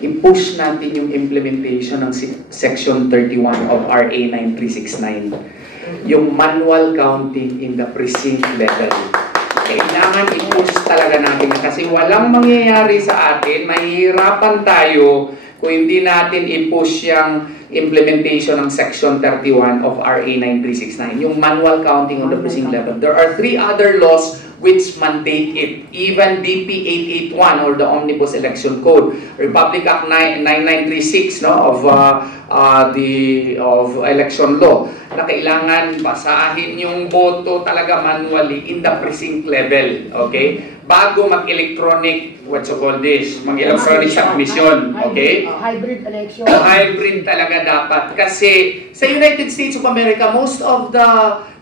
i-push natin yung implementation ng Section 31 of RA 9369. Yung manual counting in the precinct level. Kailangan i-push talaga natin kasi walang mangyayari sa atin, mahihirapan tayo kung hindi natin i-push yung implementation ng Section 31 of RA 9369, yung manual counting on the precinct level. There are 3 other laws which mandate it. Even DP 881 or the Omnibus Election Code, Republic Act 9936 of election law, na kailangan basahin yung boto talaga manually in the precinct level, okay? Bago mag-electronic, what you call this, mag-electronic submission, okay? Hybrid election. Hybrid talaga dapat. Kasi sa United States of America, most of the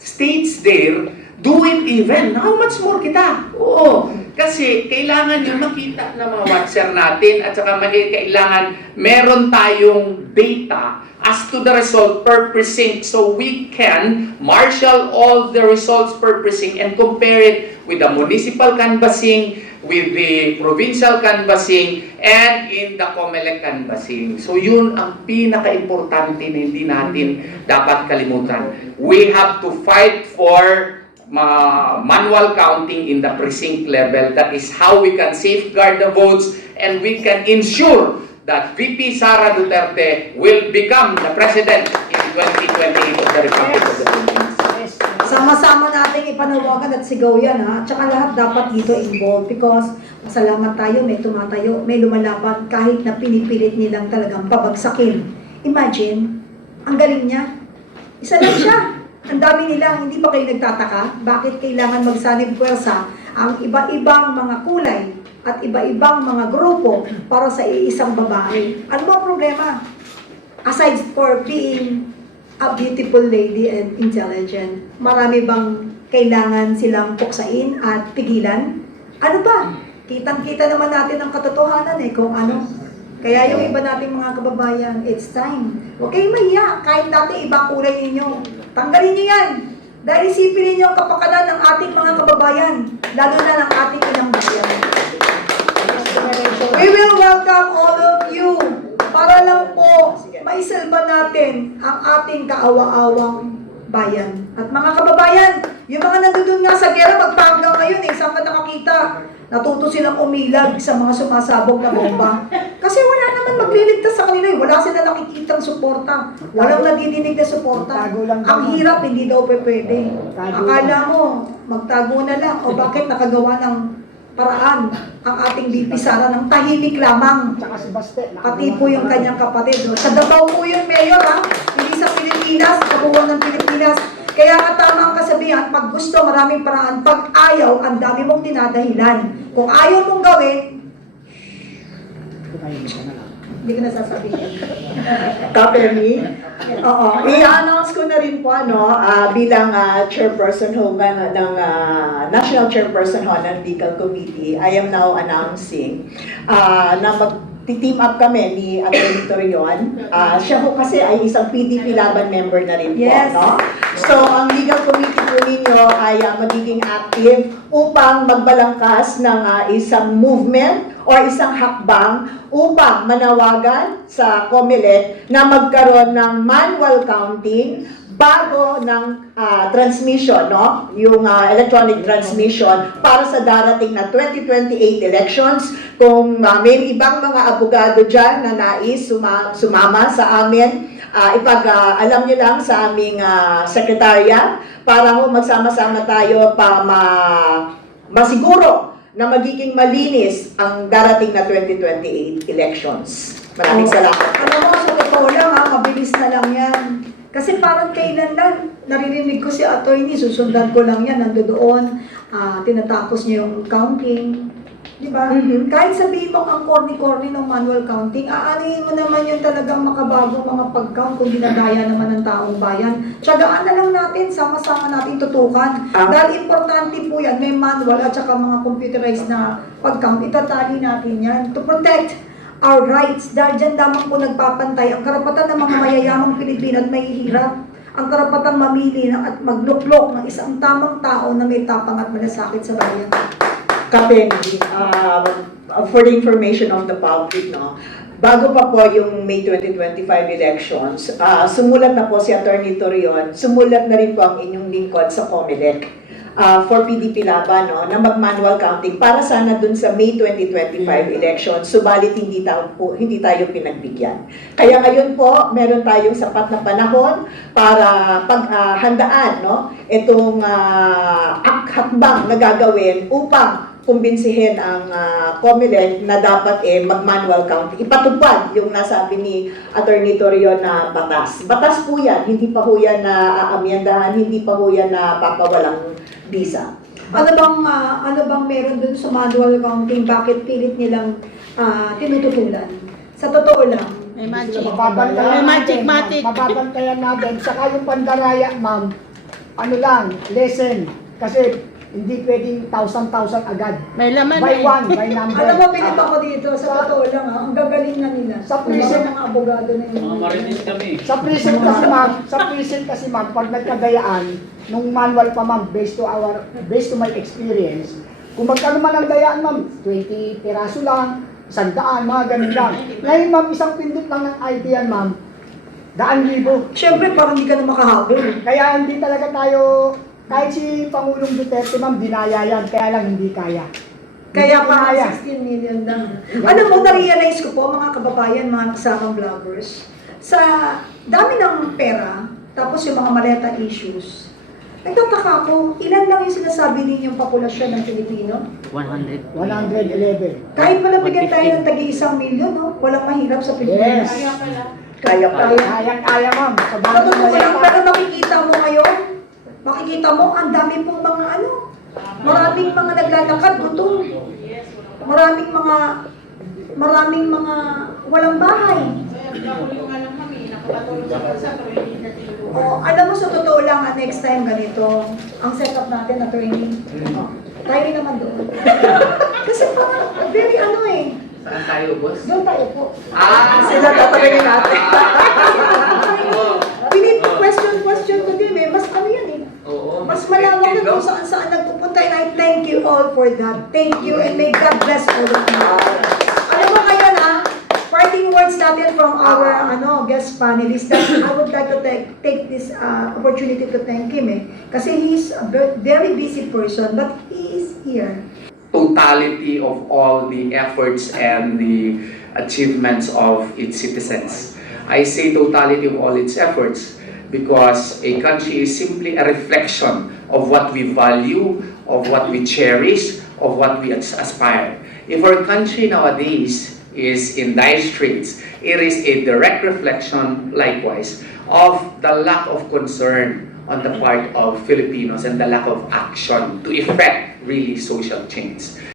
states there do it even. How much more kita? Oo. Kasi kailangan yung makita ng mga watcher natin at saka kailangan meron tayong data as to the result per precinct so we can marshal all the results per precinct and compare it with the municipal canvassing, with the provincial canvassing, and in the COMELEC canvassing. So yun ang pinaka-importante na hindi natin dapat kalimutan. We have to fight for manual counting in the precinct level. That is how we can safeguard the votes and we can ensure that VP Sara Duterte will become the president in 2028 of the Republic of the Philippines. Sama-sama natin ipanawagan at sigaw yan, ha? Tsaka lahat dapat dito involved because masalamat tayo, may tumatayo, may lumalaban kahit na pinipilit nilang talagang pabagsakin. Imagine, ang galing niya. Isa lang siya. Ang dami nila, hindi ba kayo nagtataka? Bakit kailangan magsanib puwersa ang iba-ibang mga kulay at iba-ibang mga grupo para sa iisang babae? Ano ba ang problema? Aside for being a beautiful lady and intelligent, marami bang kailangan silang puksain at pigilan? Ano ba? Kitang-kita naman natin ang katotohanan kung ano. Kaya yung iba nating mga kababayan, it's time. Huwag kayong mahiya, kahit natin ibang kulay ninyo. Tanggalin niyo yan. Dahil isipin ninyo ang kapakanan ng ating mga kababayan, lalo na ng ating inang bayan. We will welcome all of you para lang po maisalba natin ang ating kaawa-awang bayan. At mga kababayan, yung mga nandun nga sa gera, magpahanggang ngayon saan ka nakakita? Natuto silang umilag sa mga sumasabog na bomba. Kasi wala naman magliligtas sa kanila. Wala sila nakikitang suporta. Walang nadidinig na suporta. Ang hirap, hindi daw pwede. Akala mo, magtago na lang. O bakit nakagawa ng paraan ang ating VP Sara ng tahimik lamang. Pati po yung kanyang kapatid. Sa Davao po yung mayor, ha? Hindi sa Pilipinas, kabuuan ng Pilipinas. Kaya nga tama ang kasabihan, pag gusto, maraming paraan. Pag ayaw, ang dami mong dinadahilan. Kung ayaw mong gawin, hindi ko na sasabihin. Kaperni? Oo. I-announce ko na rin po, bilang chairperson ho ng National Chairperson ho ng Legal Committee, I am now announcing na mag-team up kami ni Atty. Torion. Siya ho kasi ay isang PDP Laban member na rin po. Yes. No? So, ang Legal Committee po ninyo ay magiging active upang magbalangkas ng isang movement or isang hakbang upang manawagan sa COMELEC na magkaroon ng manual counting bago ng transmission, no? Yung electronic transmission para sa darating na 2028 elections. Kung may ibang mga abogado dyan na nais sumama sa amin, alam nyo lang sa aming sekretarya para ho magsama-sama tayo para masiguro na magiging malinis ang darating na 2028 elections. Maraming salamat. Alam mo, sa totoo lang, mabilis na lang yan. Kasi parang kailan lang, naririnig ko si attorney, susundan ko lang yan, nandoon, tinatapos niya yung counting. Di ba? Kahit sabihin mo ang corny-corny ng manual counting, aanihin mo naman yung talagang makabago mga pag-count kung dinadaya naman ng taong bayan. Tiyagaan na lang natin, sama-sama natin tutukan. Dahil importante po yan, may manual at saka mga computerized na pag-count, itatali natin yan to protect our rights. Dahil dyan lamang po nagpapantay ang karapatan ng mga mayayamang Pilipino at mahihirap. Ang karapatang mamili at magluklok ng isang tamang tao na may tapang at malasakit sa bayan. Kapengi, for the information of the public, no, bago pa po yung May 2025 elections, sumulat na po si Attorney Torion, sumulat na rin po ang inyong lingkod sa COMELEC for PDP Laban, no, na mag-manual counting para sana dun sa May 2025 elections, subalit hindi tayo pinagbigyan. Kaya ngayon po, meron tayong sapat na panahon para paghandaan, no, itong hakbang na gagawin upang kumbinsihin ang COMELEC na dapat mag-manual count. Ipatupad yung nasabi ni Attorney Torion na batas. Batas po yan, hindi pa po yan na aamyandahan, hindi pa po yan na papawalang visa. Ano bang meron dun sa manual counting? Bakit pilit nilang tinututulan? Sa totoo lang, May magic. Mababantayan May magic, natin, magic. mababantayan natin. Saka yung pandaraya, ma'am, ano lang, lesson. Kasi hindi pwedeng 1,000 agad. May laman By eh. one, by number. alam mo, pinito ko dito, sa totoo lang ang gagaling na nila. Sa prison- Mga abogado na yun. Mga marinis kami. Sa prison kasi ma'am, pag nagkadayaan, nung manual pa ma'am, based to my experience, kung magkano man ang dayaan ma'am, 20 piraso lang, 100, mga ganun lang. Ngayon ma'am, isang pindot lang ng ID yan ma'am, 100,000. Siyempre, parang hindi ka na makahabol. Kaya hindi talaga tayo, kahit si Pangulong Duterte ma'am, dinaya yan, kaya lang hindi kaya. Kaya Hindi parang kinaya. 16 million lang. Alam mo, na-realize ko po, mga kababayan, mga kasamang vloggers, sa dami ng pera, tapos yung mga maleta issues, nagtataka ko, ilan lang yung sinasabi ninyong populasyon ng Pilipino? 100. 111. Kahit malabigyan tayo ng tagi-1 milyon, no? Walang mahirap sa Pilipinas. Yes. Kaya pa. Kaya ma'am. Sa Sa totoo lang, pero makikita mo ngayon, ang dami pong mga maraming mga naglalakad, gutom. Maraming mga walang bahay. Alam mo, sa totoo lang, next time ganito, ang setup natin na training, tayo rin naman doon. Kasi parang very Saan tayo, boss? doon tayo po. Sila tatanungin natin. Question ko din mas yan eh. Oo. Mas malawak na kung saan nagpupunta. And I thank you all for that. Thank you and may God bless all of you. Alam mo ngayon parting words natin from our guest panelist that I would like to take this opportunity to thank him kasi he's a very busy person but he is here. Totality of all the efforts and the achievements of its citizens. I say totality of all its efforts because a country is simply a reflection of what we value, of what we cherish, of what we aspire. If our country nowadays is in dire straits, it is a direct reflection, likewise, of the lack of concern on the part of Filipinos and the lack of action to effect really social change.